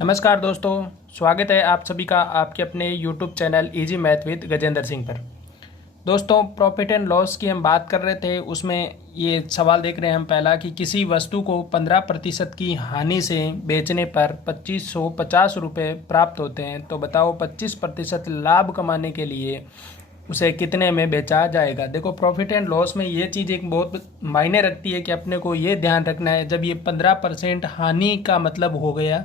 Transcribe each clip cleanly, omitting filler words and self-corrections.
नमस्कार दोस्तों, स्वागत है आप सभी का आपके अपने YouTube channel easy math with Gajendra Singh पर। दोस्तों, प्रॉफिट एंड लॉस की हम बात कर रहे थे, उसमें ये सवाल देख रहे हैं हम पहला कि किसी वस्तु को 15% की हानि से बेचने पर 2550 रुपये प्राप्त होते हैं, तो बताओ 25% लाभ कमाने के लिए उसे कितने में बेचा जाएगा। देखो, प्रॉफिट एंड लॉस में ये चीज़ एक बहुत मायने रखती है कि अपने को ये ध्यान रखना है, जब ये 15% हानि का मतलब हो गया,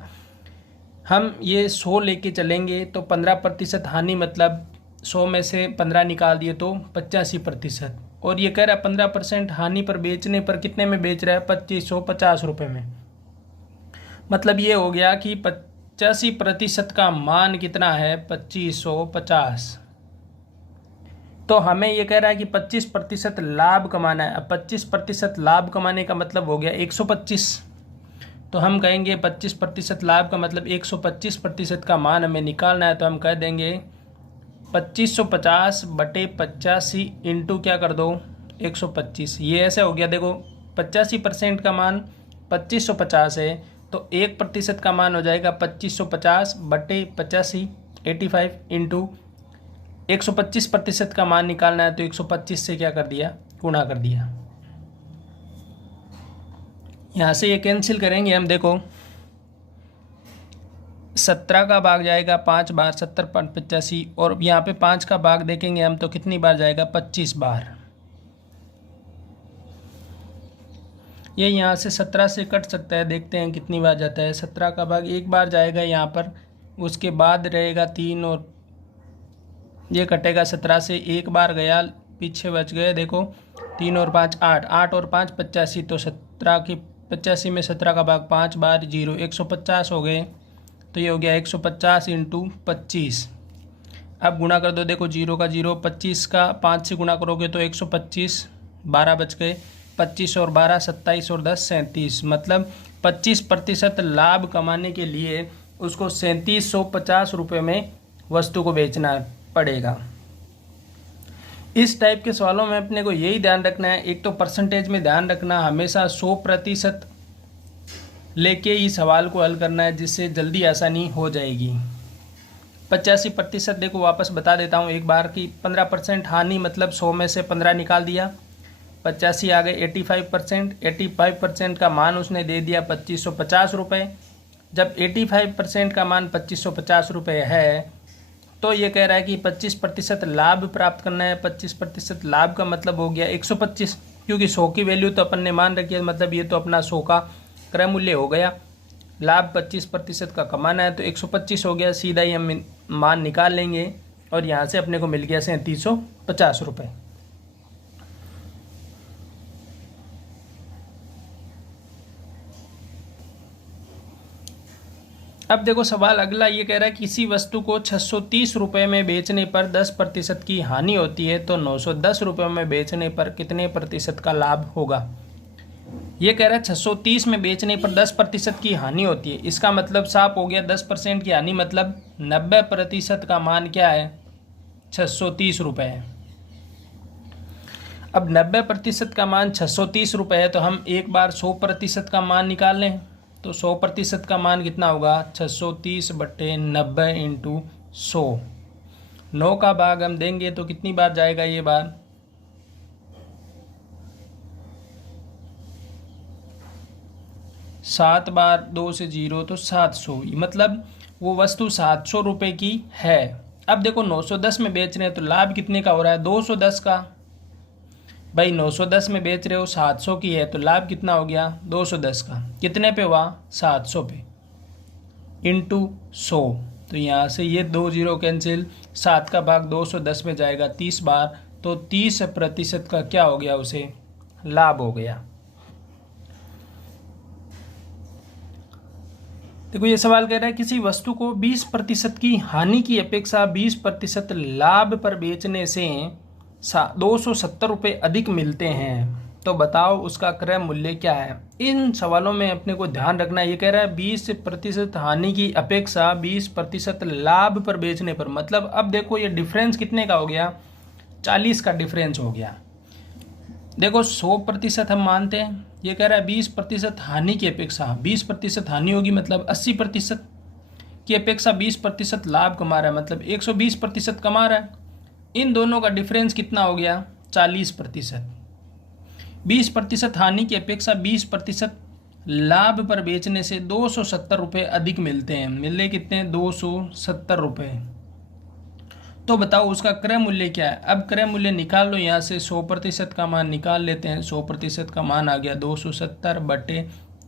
हम ये 100 लेके चलेंगे तो 15% हानि मतलब 100 में से 15 निकाल दिए तो 85%। और ये कह रहा है 15% हानि पर बेचने पर कितने में बेच रहा है, 2550 रुपये में। मतलब ये हो गया कि 85% का मान कितना है, 2550। तो हमें ये कह रहा है कि 25% लाभ कमाना है। अब 25% लाभ कमाने का मतलब हो गया 125। तो हम कहेंगे 25% लाभ का मतलब 125% का मान हमें निकालना है। तो हम कह देंगे 2550 बटे 85 इंटू क्या कर दो 125। ये ऐसे हो गया। देखो, 85% का मान 2550 है, तो 1% का मान हो जाएगा 2550 बटे 85, 85 इंटू 125% का मान निकालना है, तो 125 से क्या कर दिया, गुणा कर दिया। यहाँ से ये कैंसिल करेंगे हम। देखो, 17 का भाग जाएगा 5 बार, 70 पॉइंट 85, और यहाँ पे 5 का भाग देखेंगे हम तो कितनी बार जाएगा, 25 बार। ये यहाँ से 17 से कट सकता है, देखते हैं कितनी बार जाता है। 17 का भाग एक बार जाएगा यहाँ पर, उसके बाद रहेगा 3 और ये कटेगा 17 से, एक बार गया, पीछे बच गए। देखो 3 और 5 8, 8 और 5 85, तो 17 की 85 में 17 का भाग 5 बार 0, 150 हो गए। तो ये हो गया 150 इंटू 25। अब गुणा कर दो। देखो 0 का 0, 25 का 5 से गुणा करोगे तो 125, 12 बच गए, 25 और 12 27 और 10 37। मतलब 25% लाभ कमाने के लिए उसको 3750 रुपये में वस्तु को बेचना पड़ेगा। इस टाइप के सवालों में अपने को यही ध्यान रखना है, एक तो परसेंटेज में ध्यान रखना, हमेशा 100% लेके ही सवाल को हल करना है, जिससे जल्दी आसानी हो जाएगी। 85% देखो वापस बता देता हूँ एक बार कि 15% हानि मतलब 100 में से 15 निकाल दिया, 85 आ गए। 85% का मान उसने दे दिया 2550 रुपये। जब 85% का मान 2550 रुपये है, तो ये कह रहा है कि 25% लाभ प्राप्त करना है। 25% लाभ का मतलब हो गया 125, क्योंकि 100 की वैल्यू तो अपन ने मान रखी है, मतलब ये तो अपना 100 का क्रय मूल्य हो गया। लाभ 25% का कमाना है, तो 125 हो गया। सीधा ही हम मान निकाल लेंगे और यहाँ से अपने को मिल गया 3750 रुपये। अब देखो सवाल अगला ये कह रहा है किसी वस्तु को 630 रुपये में बेचने पर 10% की हानि होती है, तो 910 रुपये में बेचने पर कितने प्रतिशत का लाभ होगा। ये कह रहा है 630 में बेचने पर 10% की हानि होती है, इसका मतलब साफ हो गया 10% की हानि मतलब 90% का मान क्या है, 630 रुपये है। अब 90% का मान 630 रुपये है, तो हम एक बार 100% का मान निकाल लें। तो 100% का मान कितना होगा, 630 बटे 90 इंटू 100। 9 का भाग हम देंगे तो कितनी बार जाएगा ये बार, 7 बार, 2 से 0 तो 700, मतलब वो वस्तु 700 रुपये की है। अब देखो 910 में बेच रहे हैं, तो लाभ कितने का हो रहा है, 210 का। भाई 910 में बेच रहे हो, 700 की है, तो लाभ कितना हो गया, 210 का। कितने पे हुआ, 700 पे, इंटू 100। तो यहाँ से ये 2 0 कैंसिल, 7 का भाग 210 में जाएगा 30 बार, तो 30% का क्या हो गया, उसे लाभ हो गया। देखो ये सवाल कह रहा है किसी वस्तु को 20% की हानि की अपेक्षा 20% लाभ पर बेचने से 270 रुपये अधिक मिलते हैं, तो बताओ उसका क्रय मूल्य क्या है। इन सवालों में अपने को ध्यान रखना है, ये कह रहा है 20% हानि की अपेक्षा 20% लाभ पर बेचने पर, मतलब अब देखो ये डिफरेंस कितने का हो गया, 40 का डिफरेंस हो गया। देखो 100% हम मानते हैं, ये कह रहा है 20% हानि की अपेक्षा, 20% हानि होगी मतलब 80%। की अपेक्षा 20% लाभ कमा रहा है, मतलब 120% कमा रहा है। इन दोनों का डिफरेंस कितना हो गया? 40%। 20% हानि की अपेक्षा 20% लाभ पर बेचने से 270 रुपये अधिक मिलते हैं। मिलने कितने? 270 रुपये। तो बताओ उसका क्रय मूल्य क्या है? अब क्रय मूल्य निकाल लो यहाँ से, 100% का मान निकाल लेते हैं। 100% का मान आ गया 270 बटे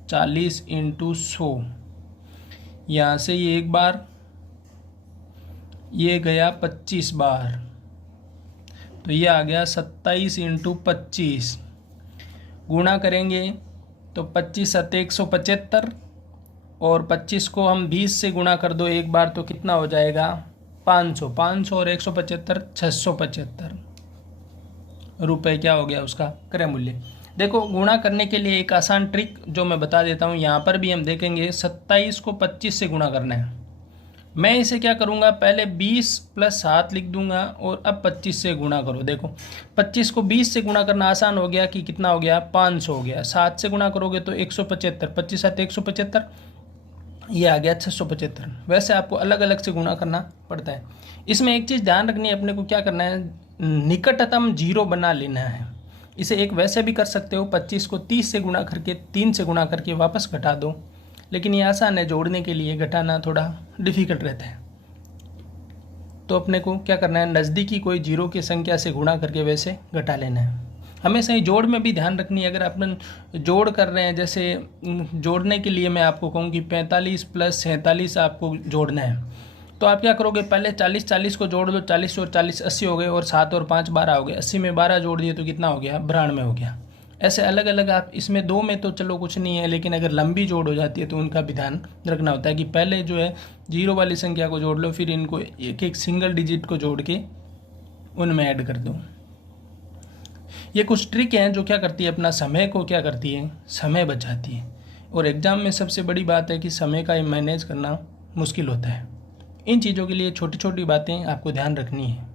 40 इंटू 100। यहाँ से ये एक बार, ये गया 25 बार, तो ये आ गया 27 इंटू 25। गुणा करेंगे तो 25 सत्ते 175, और 25 को हम 20 से गुणा कर दो एक बार, तो कितना हो जाएगा? 500। 500 और 175, 675 रुपये क्या हो गया उसका क्रय मूल्य। देखो गुणा करने के लिए एक आसान ट्रिक जो मैं बता देता हूँ, यहाँ पर भी हम देखेंगे 27 को 25 से गुणा करना है। मैं इसे क्या करूँगा, पहले 20 + 7 लिख दूंगा और अब 25 से गुणा करो। देखो 25 को 20 से गुणा करना आसान हो गया कि कितना हो गया? 500 हो गया। 7 से गुणा करोगे तो 175, 25 7 175, ये आ गया 675। वैसे आपको अलग अलग से गुणा करना पड़ता है। इसमें एक चीज़ ध्यान रखनी है, अपने को क्या करना है, निकटतम जीरो बना लेना है। इसे एक वैसे भी कर सकते हो, 25 को 30 से गुणा करके 3 से गुणा करके वापस घटा दो, लेकिन ये आसान है, जोड़ने के लिए घटाना थोड़ा डिफिकल्ट रहता है। तो अपने को क्या करना है, नज़दीकी कोई जीरो की संख्या से गुणा करके वैसे घटा लेना है। हमेशा ही जोड़ में भी ध्यान रखनी है। अगर अपन जोड़ कर रहे हैं, जैसे जोड़ने के लिए मैं आपको कहूँ कि 45 + 47 आपको जोड़ना है, तो आप क्या करोगे, पहले 40 को जोड़ दो। 40 और 40 80 हो गए, और 7 और 5 12 हो गए। 80 में 12 जोड़ दिए तो कितना हो गया? 92 हो गया। ऐसे अलग अलग आप इसमें दो में तो चलो कुछ नहीं है, लेकिन अगर लंबी जोड़ हो जाती है तो उनका भी ध्यान रखना होता है कि पहले जो है जीरो वाली संख्या को जोड़ लो, फिर इनको एक एक सिंगल डिजिट को जोड़ के उनमें ऐड कर दो। ये कुछ ट्रिक हैं जो क्या करती है, अपना समय को क्या करती है, समय बचाती है। और एग्ज़ाम में सबसे बड़ी बात है कि समय का मैनेज करना मुश्किल होता है। इन चीज़ों के लिए छोटी छोटी बातें आपको ध्यान रखनी है।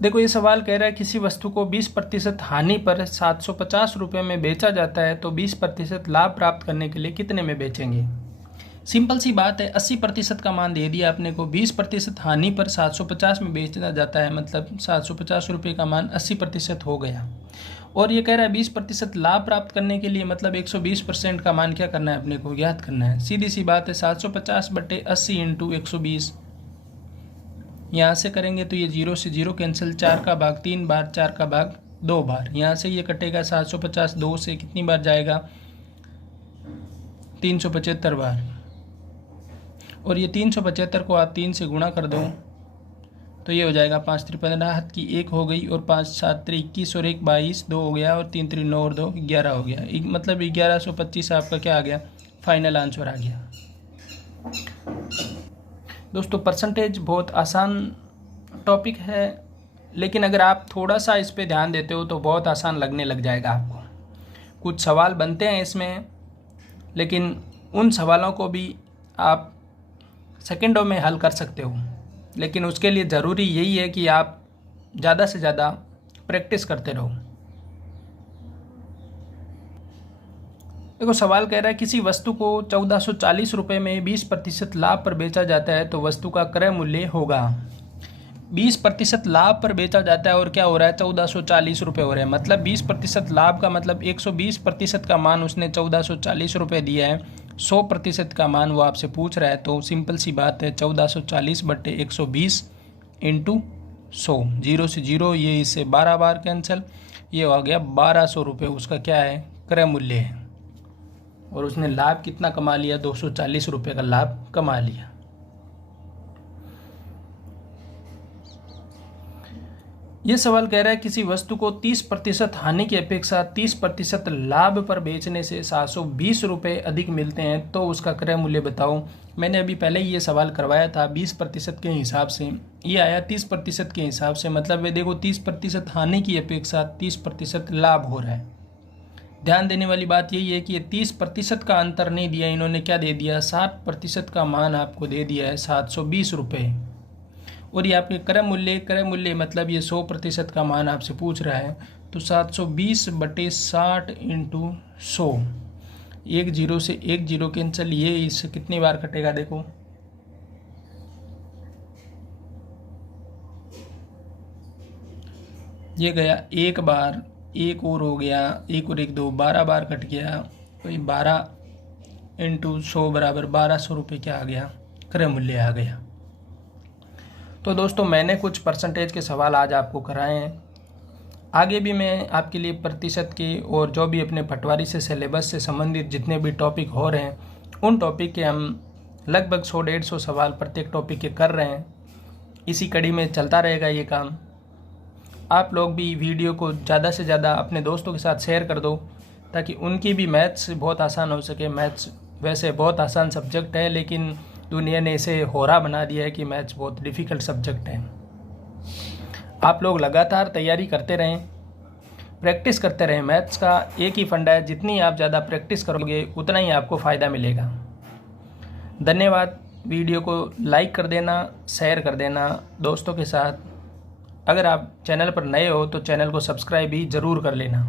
देखो ये सवाल कह रहा है किसी वस्तु को 20% हानि पर 750 रुपये में बेचा जाता है, तो 20% लाभ प्राप्त करने के लिए कितने में बेचेंगे? सिंपल सी बात है, 80% का मान दे दिया आपने को। 20% हानि पर 750 में बेचना जाता है, मतलब 750 रुपये का मान 80% हो गया। और ये कह रहा है 20% लाभ प्राप्त करने के लिए, मतलब 120% का मान क्या करना है, अपने को ज्ञात करना है। सीधी सी बात है, 750 बटे 80 इंटू 120। यहाँ से करेंगे तो ये 0 से 0 कैंसिल, 4 का भाग 3 बार, 4 का भाग 2 बार। यहाँ से ये कटेगा 750, 2 से कितनी बार जाएगा? 375 बार। और ये 375 को आप 3 से गुणा कर दो तो ये हो जाएगा 5 3 15, हाथ की 1 हो गई, और 5 7 3 21 और 1 22, 2 हो गया, और 3 3 9 और 2 11 हो गया। मतलब 1125 आपका क्या आ गया? फाइनल आंसर आ गया। दोस्तों परसेंटेज बहुत आसान टॉपिक है, लेकिन अगर आप थोड़ा सा इस पे ध्यान देते हो तो बहुत आसान लगने लग जाएगा आपको। कुछ सवाल बनते हैं इसमें, लेकिन उन सवालों को भी आप सेकंडों में हल कर सकते हो, लेकिन उसके लिए ज़रूरी यही है कि आप ज़्यादा से ज़्यादा प्रैक्टिस करते रहो। देखो सवाल कह रहा है किसी वस्तु को 1440 रुपये में 20% लाभ पर बेचा जाता है, तो वस्तु का क्रय मूल्य होगा। 20% लाभ पर बेचा जाता है और क्या हो रहा है? 1440 रुपये हो रहे हैं। मतलब 20% लाभ का मतलब 120% का मान उसने 1440 रुपये दिया है। 100% का मान वो आपसे पूछ रहा है, तो सिंपल सी बात है 1440 बटे 120 इंटू 100। 0 से 0, ये इससे 12 बार कैंसिल, ये हो गया 1200 रुपये उसका क्या है? क्रय मूल्य है। और उसने लाभ कितना कमा लिया? 240 रुपये का लाभ कमा लिया। ये सवाल कह रहा है किसी वस्तु को 30% हानि की अपेक्षा 30% लाभ पर बेचने से 720 रुपये अधिक मिलते हैं, तो उसका क्रय मूल्य बताओ। मैंने अभी पहले ही ये सवाल करवाया था 20% के हिसाब से, ये आया 30% के हिसाब से। मतलब ये देखो 30% हानि की अपेक्षा 30% लाभ हो रहा है। ध्यान देने वाली बात यही है कि ये 30% का अंतर नहीं दिया, इन्होंने क्या दे दिया? 60% का मान आपको दे दिया है 720 रुपये। और ये आपके क्रय मूल्य मतलब ये 100% का मान आपसे पूछ रहा है, तो 720 बटे 60 इंटू 100, एक जीरो से एक जीरो कैंसिल, ये इससे कितनी बार कटेगा देखो, ये गया एक बार, एक और हो गया, एक और एक दो, 12 बार कट गया। तो ये 12 इंटू 100 बराबर 1200 रुपये क्या आ गया, क्रय मूल्य आ गया। तो दोस्तों मैंने कुछ परसेंटेज के सवाल आज आपको कराए हैं। आगे भी मैं आपके लिए प्रतिशत के और जो भी अपने पटवारी से सिलेबस से संबंधित जितने भी टॉपिक हो रहे हैं उन टॉपिक के हम लगभग 100-150 सवाल प्रत्येक टॉपिक के कर रहे हैं। इसी कड़ी में चलता रहेगा ये काम। आप लोग भी वीडियो को ज़्यादा से ज़्यादा अपने दोस्तों के साथ शेयर कर दो ताकि उनकी भी मैथ्स बहुत आसान हो सके। मैथ्स वैसे बहुत आसान सब्जेक्ट है, लेकिन दुनिया ने इसे होरा बना दिया है कि मैथ्स बहुत डिफ़िकल्ट सब्जेक्ट है। आप लोग लगातार तैयारी करते रहें, प्रैक्टिस करते रहें। मैथ्स का एक ही फंडा है, जितनी आप ज़्यादा प्रैक्टिस करोगे उतना ही आपको फ़ायदा मिलेगा। धन्यवाद। वीडियो को लाइक कर देना, शेयर कर देना दोस्तों के साथ। अगर आप चैनल पर नए हो तो चैनल को सब्सक्राइब भी ज़रूर कर लेना।